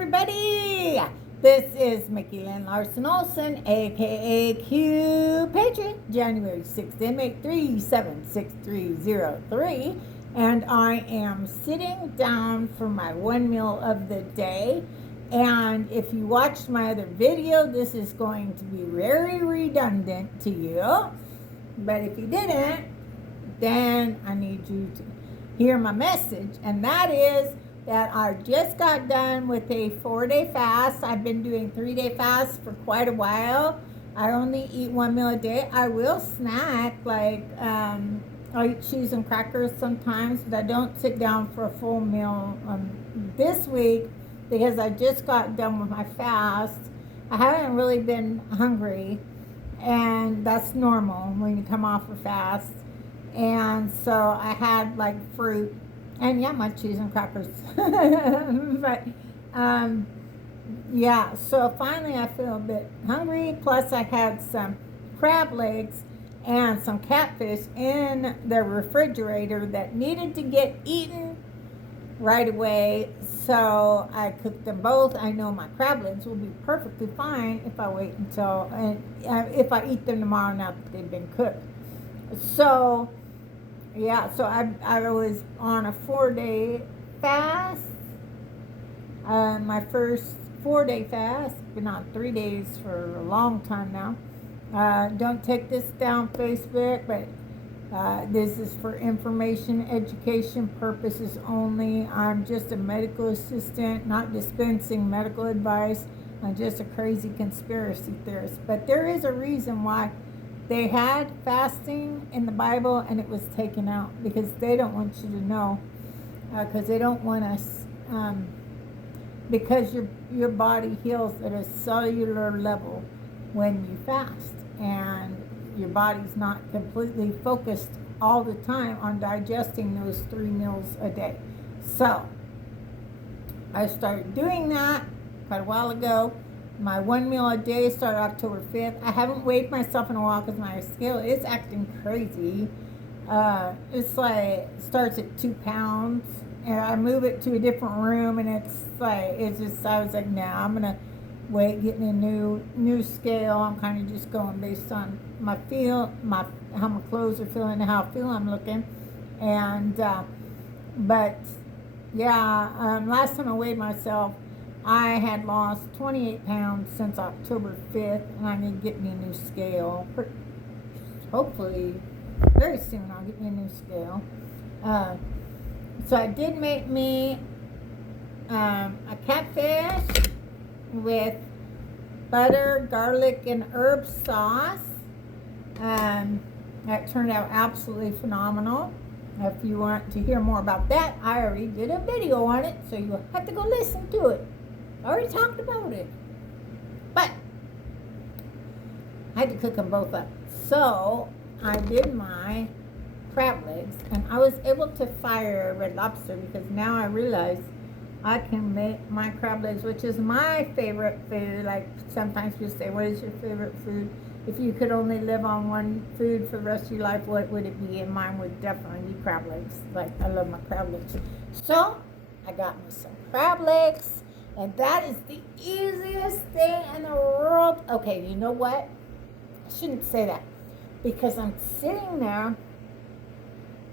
everybody. This is Mickey Lynn Larson-Olson, aka Q Patriot, January 6th, inmate 376303, and I am sitting down for my one meal of the day. And if you watched my other video, this is going to be very redundant to you. But if you didn't, then I need you to hear my message, and that is that I just got done with a 4-day fast. I've been doing 3-day fasts for quite a while. I only eat one meal a day. I will snack, like I'll eat cheese and crackers sometimes, but I don't sit down for a full meal this week because I just got done with my fast. I haven't really been hungry, and that's normal when you come off a fast. And so I had like fruit and my cheese and crackers. But so finally I feel a bit hungry. Plus I had some crab legs and some catfish in the refrigerator that needed to get eaten right away. So I cooked them both. I know my crab legs will be perfectly fine if I wait until, if I eat them tomorrow now that they've been cooked. So I was on a 4-day fast. My first 4-day fast. Been on 3 days for a long time now. Don't take this down Facebook, but this is for information, education purposes only. I'm just a medical assistant, not dispensing medical advice. I'm just a crazy conspiracy theorist. But there is a reason why they had fasting in the Bible and it was taken out, because they don't want you to know, because they don't want us, because your body heals at a cellular level when you fast, and your body's not completely focused all the time on digesting those 3 meals a day. So I started doing that quite a while ago. My one meal a day started October 5th. I haven't weighed myself in a while because my scale is acting crazy. It's like, starts at 2 pounds. And I move it to a different room, and I was like, nah, I'm going to getting a new scale. I'm kind of just going based on how my clothes are feeling, and how I feel I'm looking. And, last time I weighed myself, I had lost 28 pounds since October 5th, and I need to get me a new scale. Hopefully, very soon I'll get me a new scale. So I did make me a catfish with butter, garlic, and herb sauce. That turned out absolutely phenomenal. If you want to hear more about that, I already did a video on it, so you'll have to go listen to it. I already talked about it. But I had to cook them both up. So I did my crab legs, and I was able to fire Red Lobster because now I realize I can make my crab legs, which is my favorite food. Like, sometimes you say, what is your favorite food? If you could only live on one food for the rest of your life, what would it be? And mine would definitely be crab legs. Like, I love my crab legs. So I got me some crab legs, and that is the easiest thing in the world. Okay, you know what? I shouldn't say that, because I'm sitting there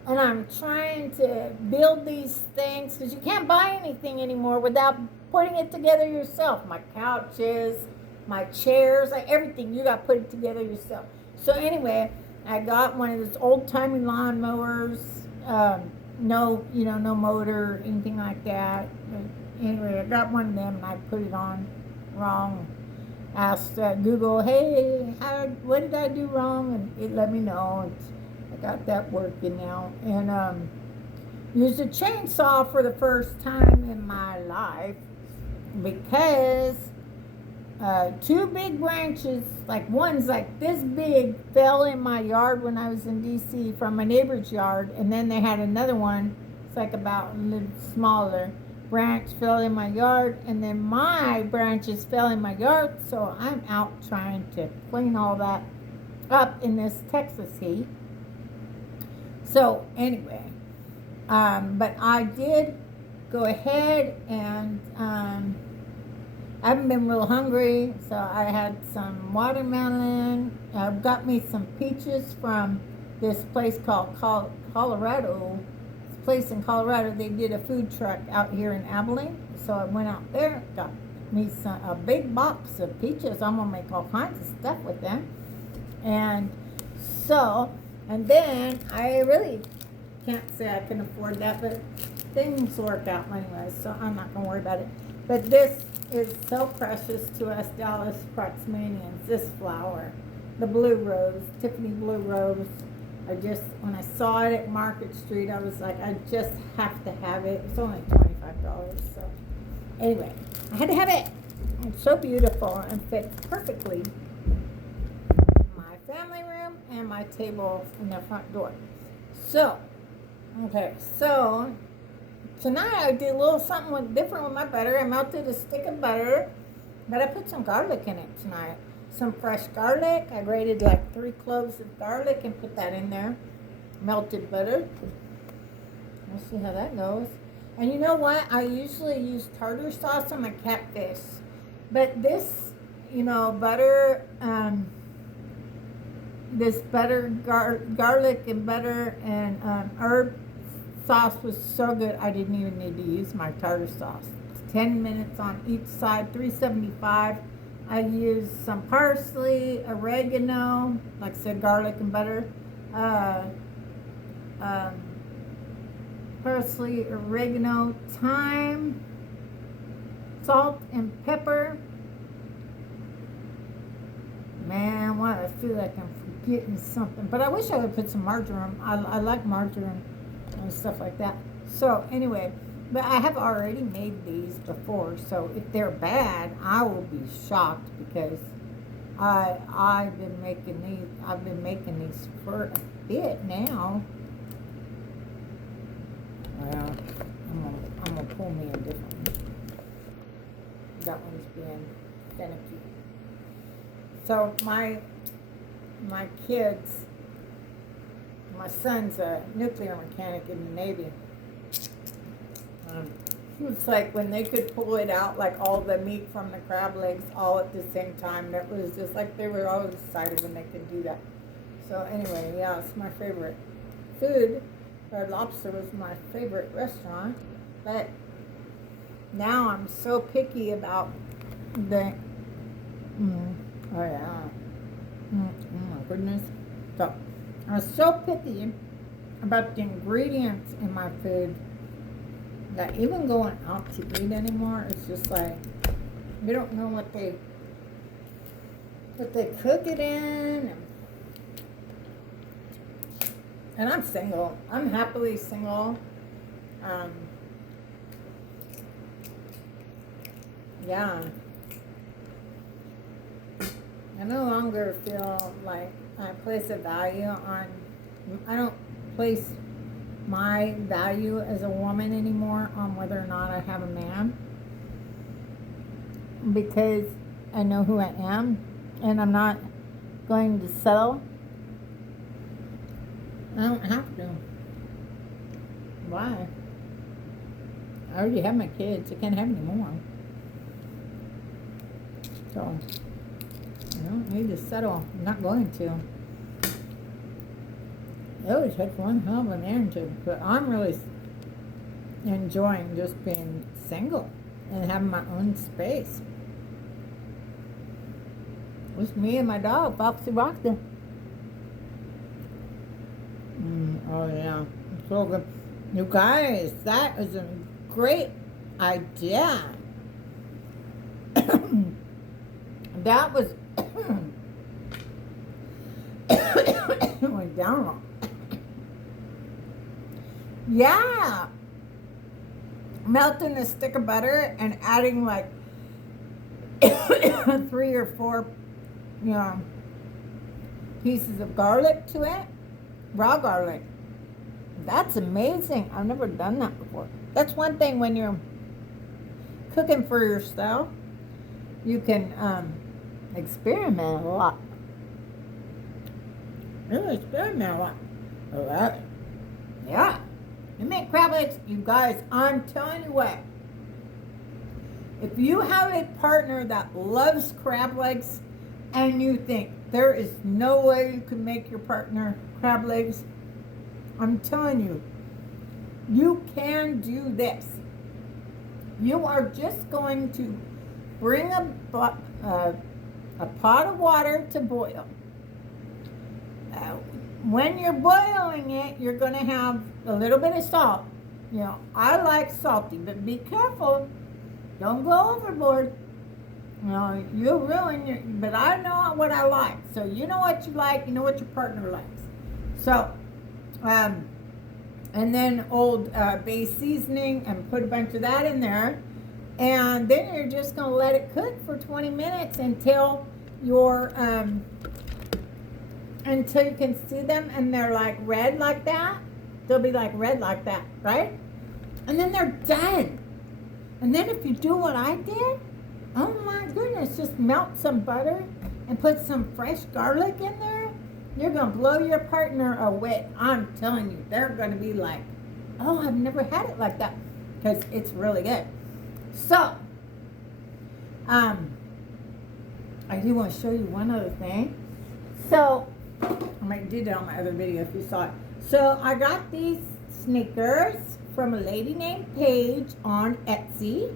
and I'm trying to build these things, because you can't buy anything anymore without putting it together yourself. My couches, my chairs, like everything, you got to put it together yourself. So anyway, I got one of those old-timey lawn mowers, no motor, anything like that. Anyway, I got one of them, and I put it on wrong. Asked Google, hey, what did I do wrong? And it let me know. I got that working now. And used a chainsaw for the first time in my life, because 2 big branches, like one's like this big, fell in my yard when I was in D.C. from my neighbor's yard. And then they had another one, it's like about a little smaller branch, fell in my yard, and then my branches fell in my yard. So I'm out trying to clean all that up in this Texas heat. So anyway, but I did go ahead and I haven't been real hungry, so I had some watermelon. I got me some peaches from this place called Colorado. This place in Colorado, they did a food truck out here in Abilene. So I went out there, got me a big box of peaches. I'm gonna make all kinds of stuff with them. And so, and then I really can't say I can afford that, but things work out anyway, so I'm not gonna worry about it. But this is so precious to us Dallas Proximanians, this flower, the blue rose, Tiffany blue rose. When I saw it at Market Street, I was like, I just have to have it. It's only $25, so anyway, I had to have it. It's so beautiful and fits perfectly in my family room and my table in the front door. So, okay, so tonight I did a little something different with my butter. I melted a stick of butter, but I put some garlic in it tonight. Some fresh garlic. I grated like 3 cloves of garlic and put that in there. Melted butter. We'll see how that goes. And you know what? I usually use tartar sauce on my catfish. But this, butter, this butter, garlic and butter and herb sauce was so good I didn't even need to use my tartar sauce. 10 minutes on each side, 375. I used some parsley, oregano, like I said, garlic and butter. Parsley, oregano, thyme, salt and pepper. Man, why I feel like I'm forgetting something. But I wish I would put some marjoram. I like marjoram and stuff like that. So anyway, but I have already made these before, so if they're bad, I will be shocked because I've been making these for a bit now. Well, I'm gonna pull me a different one. That one's being finicky. So my kids, my son's a nuclear mechanic in the Navy. It's like when they could pull it out, like all the meat from the crab legs all at the same time. That was just like they were always excited when they could do that. So anyway, yeah, it's my favorite food. Red Lobster was my favorite restaurant. But now I'm so picky about the... oh yeah. Oh my goodness. So I'm so picky about the ingredients in my food that even going out to eat anymore, it's just like, we don't know what they cook it in. And I'm single. I'm happily single. Yeah. I no longer feel like I place a value on, I don't place my value as a woman anymore on whether or not I have a man, because I know who I am and I'm not going to settle. I don't have to. Why? I already have my kids. I can't have any more. So I don't need to settle. I'm not going to. It would take one hell of an energy, but I'm really enjoying just being single and having my own space. It's me and my dog, Fauci Rockton. Oh yeah, it's so good. You guys, that is a great idea. That was went down wrong. Yeah, melting a stick of butter and adding like 3 or 4, pieces of garlic to it, raw garlic. That's amazing. I've never done that before. That's one thing when you're cooking for yourself, you can experiment a lot. Really experiment a lot. Oh, that, yeah. You make crab legs, you guys, I'm telling you what. If you have a partner that loves crab legs and you think there is no way you can make your partner crab legs, I'm telling you, you can do this. You are just going to bring a pot of water to boil. When you're boiling it, you're going to have a little bit of salt. You know, I like salty, but be careful. Don't go overboard. You know, you'll ruin your, but I know what I like. So you know what you like, you know what your partner likes. So, and then old bay seasoning, and put a bunch of that in there. And then you're just going to let it cook for 20 minutes until you're, until you can see them and they're like red like that. They'll be like red like that, right? And then they're done. And then if you do what I did, oh my goodness, just melt some butter and put some fresh garlic in there. You're going to blow your partner away. I'm telling you, they're going to be like, oh, I've never had it like that, because it's really good. So, I do want to show you one other thing. So, I did it on my other video if you saw it. So, I got these sneakers from a lady named Paige on Etsy.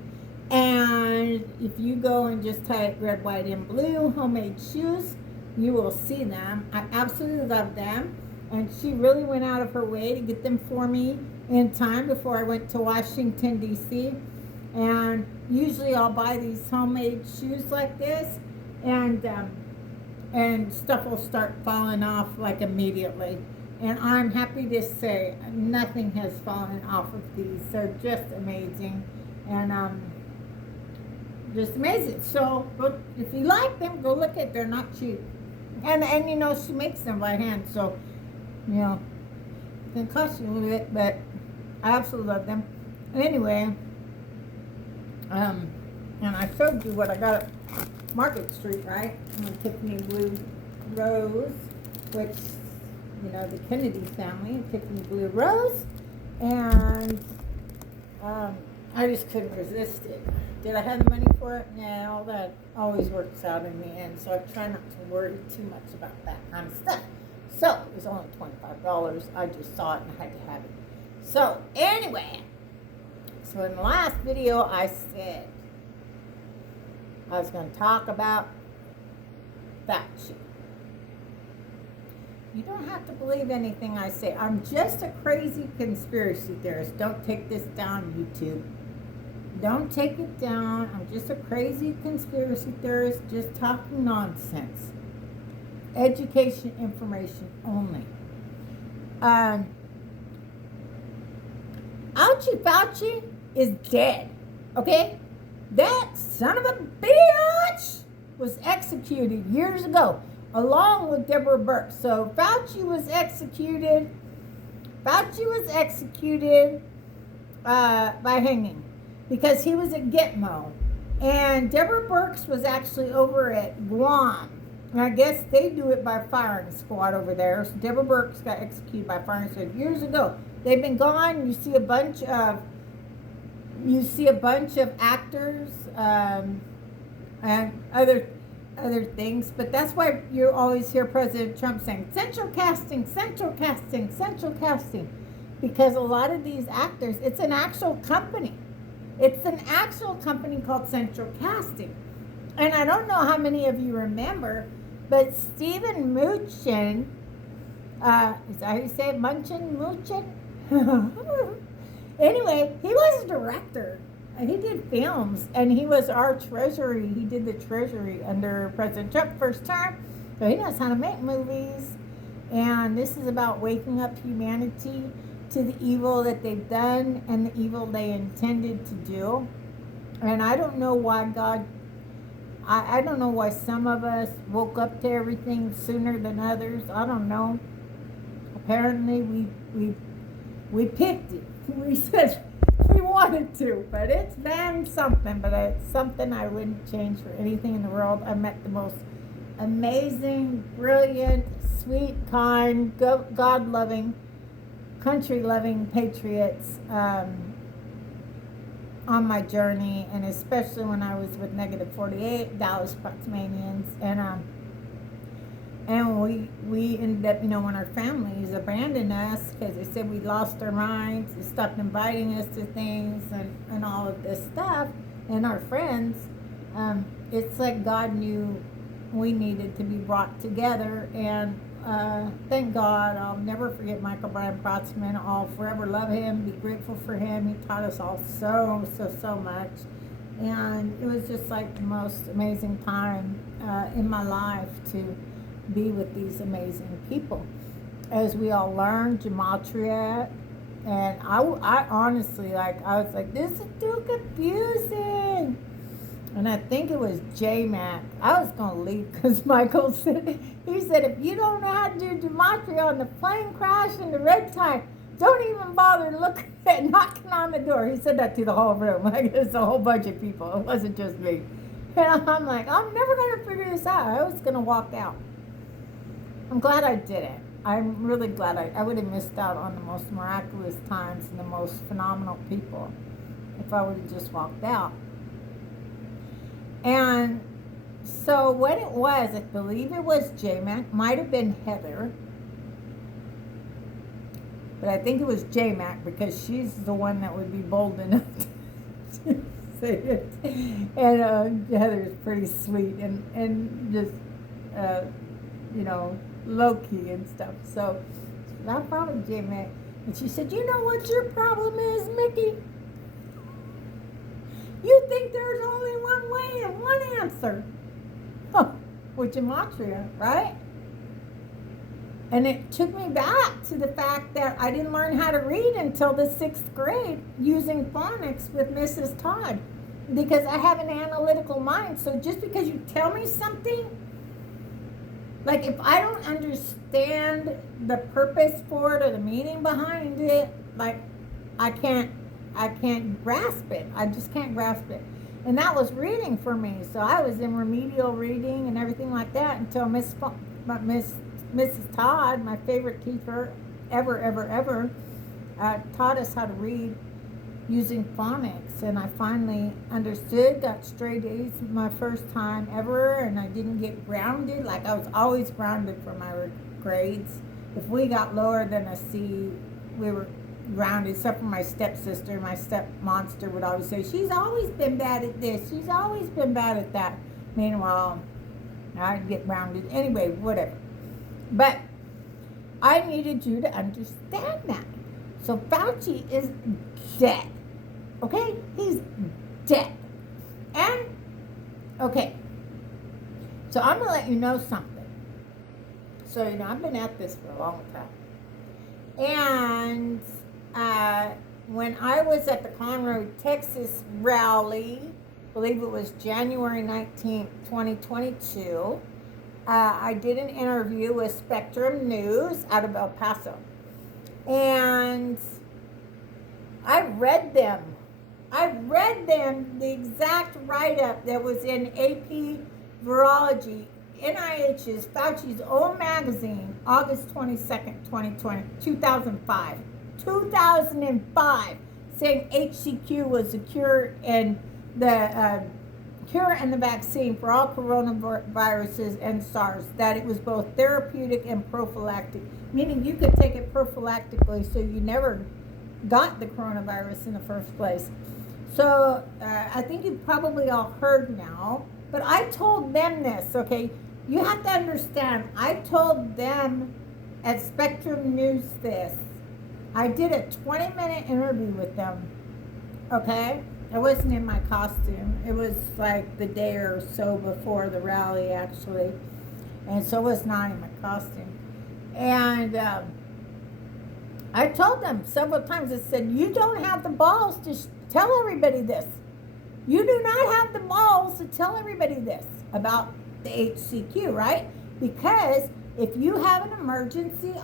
And if you go and just type red, white, and blue homemade shoes, you will see them. I absolutely love them. And she really went out of her way to get them for me in time before I went to Washington, D.C. And usually I'll buy these homemade shoes like this, and stuff will start falling off like immediately. And I'm happy to say nothing has fallen off of these. They're just amazing. And just amazing. So if you like them, go look at. They're not cheap. And you know, she makes them by hand, so you know it can cost you a little bit, but I absolutely love them. Anyway, and I showed you what I got at Market Street, right? My Tiffany Blue Rose, which, you know, the Kennedy family, Tiffany Blue Rose, and I just couldn't resist it. Did I have the money for it? Yeah, all that always works out in the end, so I try not to worry too much about that kind of stuff. So, it was only $25. I just saw it and I had to have it. So, anyway, so in the last video I said I was going to talk about Fauci. You don't have to believe anything I say. I'm just a crazy conspiracy theorist. Don't take this down, YouTube. Don't take it down. I'm just a crazy conspiracy theorist, just talking nonsense. Education, information only. Fauci is dead. Okay? That son of a bitch was executed years ago, along with Deborah Burke. So Fauci was executed. By hanging, because he was at Gitmo, and Deborah Burks was actually over at Guam. And I guess they do it by firing squad over there. So Deborah Burks got executed by firing squad years ago. They've been gone. You see a bunch of actors and other things. But that's why you always hear President Trump saying central casting, central casting, central casting, because a lot of these actors, it's an actual company. It's an actual company called Central Casting. And I don't know how many of you remember, but Stephen Munchin, is that how you say it? Munchin? Anyway, he was a director. He did films, and he was our treasury. He did the treasury under President Trump first term. So he knows how to make movies. And this is about waking up humanity to the evil that they've done and the evil they intended to do. And I don't know why God, I don't know why some of us woke up to everything sooner than others. I don't know. Apparently we picked it. We said we wanted to, but it's been something. But it's something I wouldn't change for anything in the world. I met the most amazing, brilliant, sweet, kind, God-loving, country-loving patriots on my journey, and especially when I was with Negative 48, Dallas Proximanians, and we ended up, when our families abandoned us because they said we lost our minds, they stopped inviting us to things and all of this stuff, and our friends, it's like God knew we needed to be brought together, and thank God, I'll never forget Michael Brian Protzman. I'll forever love him, be grateful for him. He taught us all so much. And it was just like the most amazing time in my life to be with these amazing people. As we all learned gematria, and I honestly, I was like, this is too confusing. And I think it was J-Mac. I was going to leave because Michael said, he said, if you don't know how to do gematria on the plane crash and the red tide, don't even bother looking at knocking on the door. He said that to the whole room. Like, it's a whole bunch of people. It wasn't just me. And I'm like, I'm never going to figure this out. I was going to walk out. I'm glad I didn't. I'm really glad I would have missed out on the most miraculous times and the most phenomenal people if I would have just walked out. And so what it was, I believe it was J-Mac, might have been Heather, but I think it was J-Mac because she's the one that would be bold enough to say it. And Heather's pretty sweet and just, low-key and stuff. So I found J-Mac, and she said, you know what your problem is, Mickey? You think there's only one way and one answer. With gematria, right? And it took me back to the fact that I didn't learn how to read until the 6th grade using phonics with Mrs. Todd. Because I have an analytical mind. So just because you tell me something, like if I don't understand the purpose for it or the meaning behind it, like I can't grasp it. I just can't grasp it. And that was reading for me. So I was in remedial reading and everything like that until Mrs. Todd, my favorite teacher ever, taught us how to read using phonics. And I finally understood, got straight A's my first time ever, and I didn't get grounded. Like I was always grounded for my grades. If we got lower than a C, we were grounded, except for my stepsister. My step monster would always say, she's always been bad at this, she's always been bad at that. Meanwhile, I'd get grounded. Anyway, whatever. But I needed you to understand that. So Fauci is dead. Okay? He's dead. And, okay. So I'm going to let you know something. So, I've been at this for a long time. And when I was at the Conroe, Texas rally, I believe it was January 19th, 2022, I did an interview with Spectrum News out of El Paso. And I read them the exact write-up that was in AP Virology, NIH's, Fauci's own magazine, August 22nd, 2005, saying HCQ was the cure and the vaccine for all coronaviruses and SARS, that it was both therapeutic and prophylactic, meaning you could take it prophylactically so you never got the coronavirus in the first place. So I think you've probably all heard now, but I told them this, okay? You have to understand, I told them at Spectrum News this. I did a 20-minute interview with them, okay? I wasn't in my costume. It was like the day or so before the rally, actually. And so I was not in my costume. And I told them several times, I said, you don't have the balls to tell everybody this. You do not have the balls to tell everybody this about the HCQ, right? Because if you have an emergency,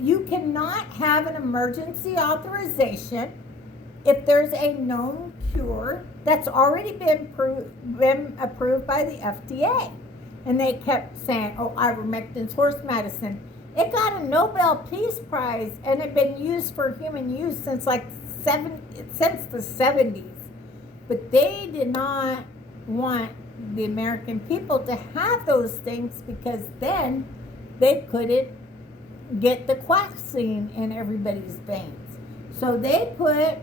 you cannot have an emergency authorization if there's a known cure that's already been approved by the FDA. And they kept saying, oh, ivermectin's horse medicine. It got a Nobel Peace Prize and had been used for human use since the 70s. But they did not want the American people to have those things because then they couldn't get the vaccine in everybody's veins. So they put,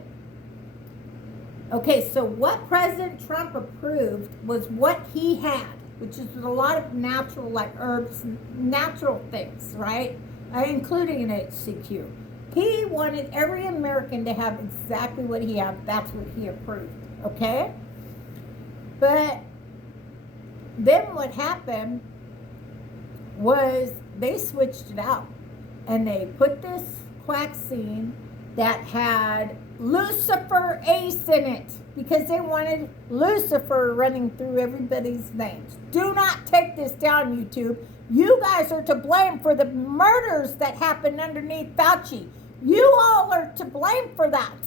okay, so what President Trump approved was what he had, which is a lot of natural, like herbs, natural things, right? Including an HCQ. He wanted every American to have exactly what he had. That's what he approved, okay? But then what happened was they switched it out. And they put this vaccine that had Lucifer Ace in it because they wanted Lucifer running through everybody's veins. Do not take this down, YouTube. You guys are to blame for the murders that happened underneath Fauci. You all are to blame for that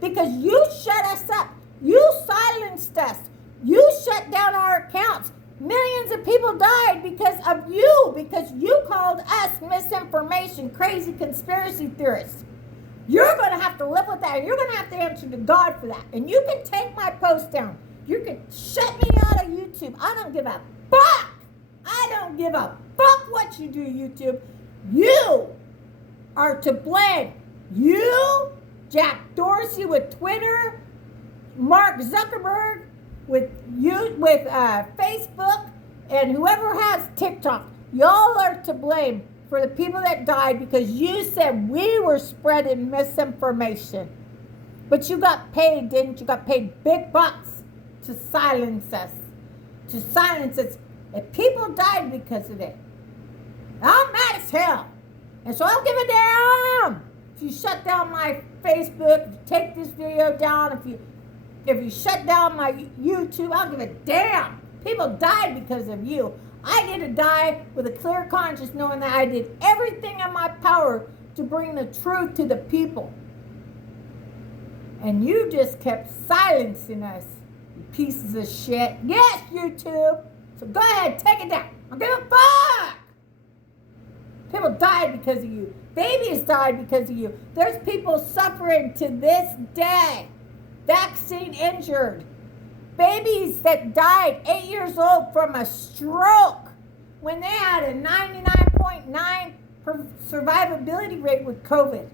because you shut us up. You silenced us. You shut down our accounts. Millions of people died because of you, because you called us misinformation, crazy conspiracy theorists. You're going to have to live with that. You're going to have to answer to God for that. And you can take my post down. You can shut me out of YouTube. I don't give a fuck. I don't give a fuck what you do, YouTube. You are to blame. You, Jack Dorsey with Twitter, Mark Zuckerberg with Facebook, and whoever has TikTok, y'all are to blame for the people that died because you said we were spreading misinformation. But you got paid, didn't you? Got paid big bucks to silence us. To silence us. And people died because of it. I'm mad as hell. And so I'll give a damn if you shut down my Facebook, if you take this video down, if you shut down my YouTube, I'll give a damn. People died because of you. I get to die with a clear conscience knowing that I did everything in my power to bring the truth to the people. And you just kept silencing us, you pieces of shit. Yes, YouTube. So go ahead, take it down. I don't give a fuck. People died because of you. Babies died because of you. There's people suffering to this day. Vaccine injured. Babies that died 8 years old from a stroke when they had a 99.9 survivability rate with COVID.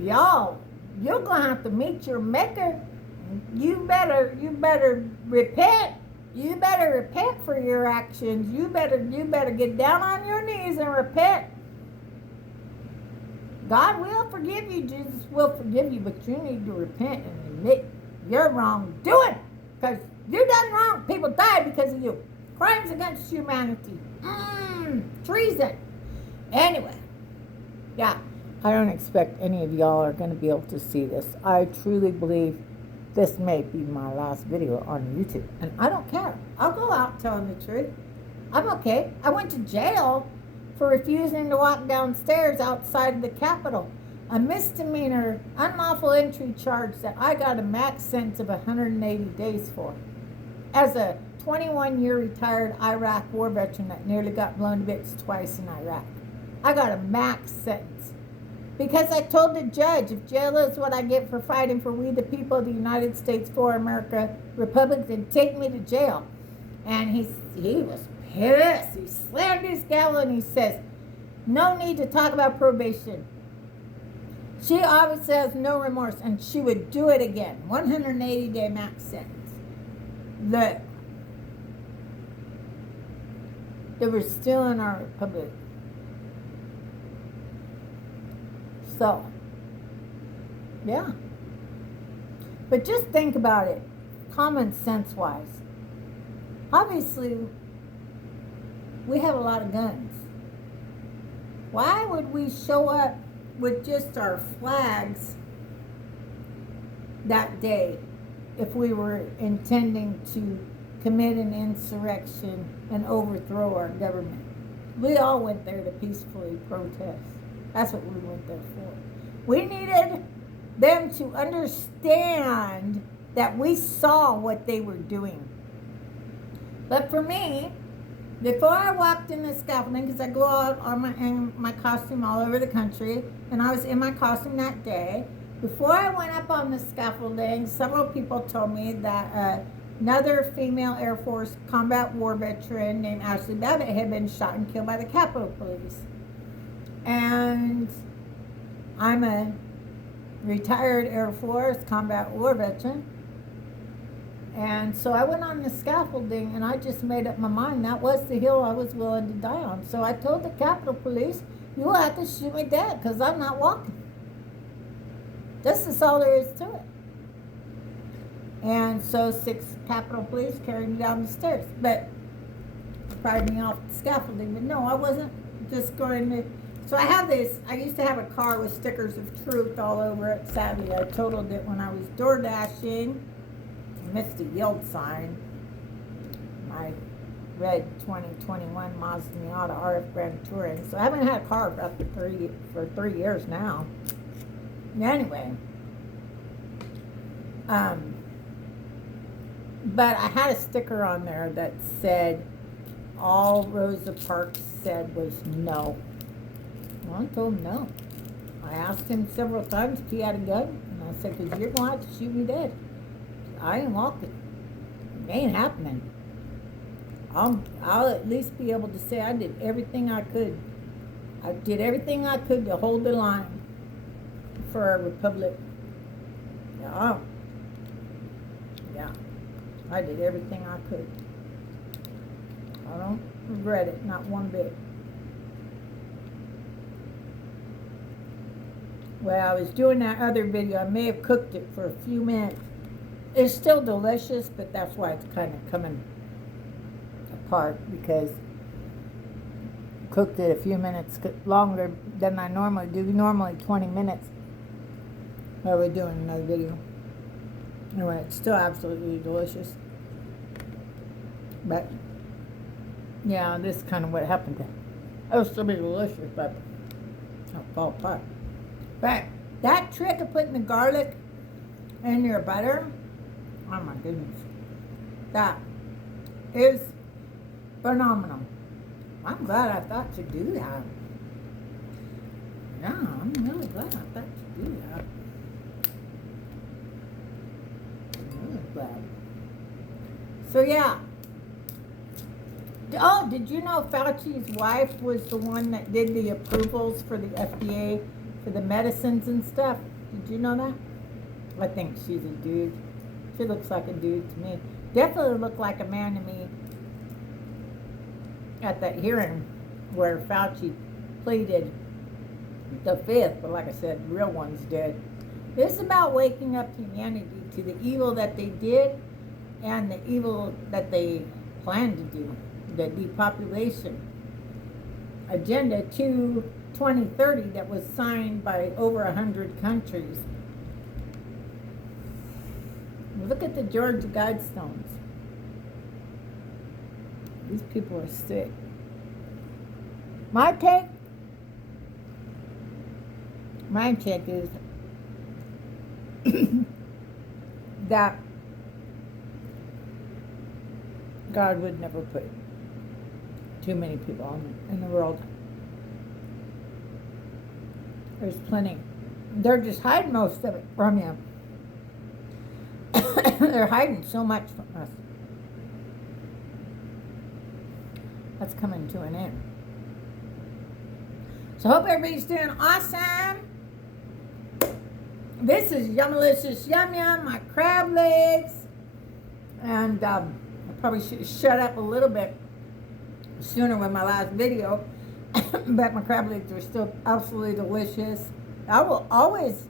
Y'all, you're going to have to meet your maker. You better repent. You better repent for your actions. You better get down on your knees and repent. God will forgive you. Jesus will forgive you, but you need to repent and admit you're wrong doing. Because you done wrong. People died because of you. Crimes against humanity. Treason. Anyway, yeah, I don't expect any of y'all are going to be able to see this. I truly believe this may be my last video on YouTube. And I don't care. I'll go out telling the truth. I'm okay. I went to jail for refusing to walk downstairs outside of the Capitol. A misdemeanor, unlawful entry charge that I got a max sentence of 180 days for. As a 21-year retired Iraq war veteran that nearly got blown to bits twice in Iraq, I got a max sentence. Because I told the judge, if jail is what I get for fighting for we the people of the United States, for America, Republic, then take me to jail. And he was pissed. He slammed his gavel and he says, no need to talk about probation. She obviously has no remorse and she would do it again. 180-day max sentence. Look, they were still in our republic. So, yeah. But just think about it, common sense wise. Obviously, we have a lot of guns. Why would we show up with just our flags that day if we were intending to commit an insurrection and overthrow our government? We all went there to peacefully protest. That's what we went there for. We needed them to understand that we saw what they were doing. But for me, before I walked in the scaffolding, because I go out in my costume all over the country, and I was in my costume that day, Before I went up on the scaffolding, several people told me that another female Air Force combat war veteran named Ashley Babbitt had been shot and killed by the Capitol Police. And I'm a retired Air Force combat war veteran. And so I went on the scaffolding and I just made up my mind that was the hill I was willing to die on. So I told the Capitol Police, you will have to shoot me dead because I'm not walking. This is all there is to it. And so 6 Capitol Police carried me down the stairs. But pried me off the scaffolding. But no, I wasn't just going to. So I have this. I used to have a car with stickers of truth all over it. Sadly, I totaled it when I was door dashing. I missed a yield sign. My red 2021 Mazda Miata RF Grand Touring. So I haven't had a car for 3 years now. Anyway, but I had a sticker on there that said, all Rosa Parks said was no. Well, I told him no. I asked him several times if he had a gun, and I said, because you're going to have to shoot me dead. I ain't walking. It ain't happening. I'll at least be able to say I did everything I could. I did everything I could to hold the line for our republic. Yeah, I did everything I could. I don't regret it, not one bit. Well, I was doing that other video. I may have cooked it for a few minutes. It's still delicious, but that's why it's kind of coming apart, because I cooked it a few minutes longer than I normally do. Normally 20 minutes. While we're doing another video. Anyway, it's still absolutely delicious. But yeah, this is kind of what happened to it. It'll still be delicious, but it'll fall apart. But that trick of putting the garlic in your butter, oh my goodness, that is phenomenal. I'm glad I thought to do that. Yeah, I'm really glad I thought to do that. Really glad. So yeah. Oh, did you know Fauci's wife was the one that did the approvals for the FDA for the medicines and stuff? Did you know that? I think she's a dude. She looks like a dude to me. Definitely looked like a man to me at that hearing where Fauci pleaded the fifth, but like I said, the real one's dead. This is about waking up humanity to the evil that they did and the evil that they plan to do. The depopulation agenda to 2030 that was signed by over 100 countries. Look at the Georgia Guidestones. These people are sick. My take is that God would never put too many people in the world. There's plenty. They're just hiding most of it from you. They're hiding so much from us. That's coming to an end. So hope everybody's doing awesome. This is Yummalicious Yum Yum, my crab legs. And I probably should have shut up a little bit sooner with my last video. But my crab legs are still absolutely delicious. I will always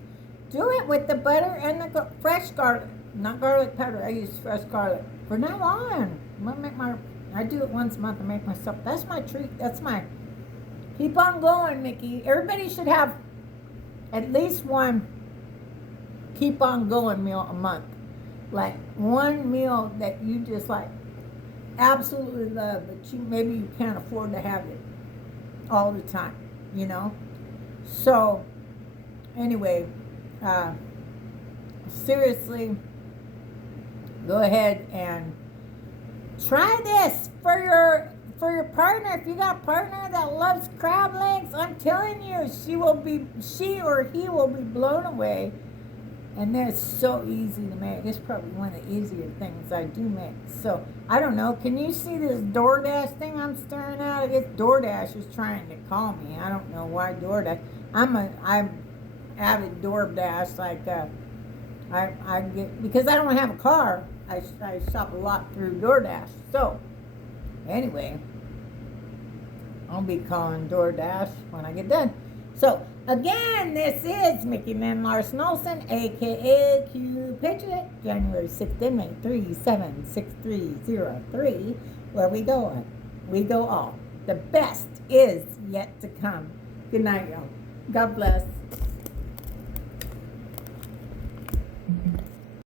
do it with the butter and the fresh garlic. Not garlic powder, I use fresh garlic. From now on, I do it once a month and make myself, that's my treat, that's my, keep on going, Mickey. Everybody should have at least one keep on going meal a month. Like one meal that you just like absolutely love, but maybe you can't afford to have it all the time, you know? So, anyway, seriously, go ahead and try this for your partner. If you got a partner that loves crab legs, I'm telling you, she or he will be blown away And they're so easy to make. It's probably one of the easier things I do make. So, I don't know. Can you see this DoorDash thing I'm staring at? I guess DoorDash is trying to call me. I don't know why DoorDash. I'm avid DoorDash. Like, I get, because I don't have a car, I shop a lot through DoorDash. So, anyway, I'll be calling DoorDash when I get done. So, again, this is Mickey Lynn Larson-Olson, a.k.a. Q Patriot, January 6th, May 376303, where we go all. The best is yet to come. Good night, y'all. God bless.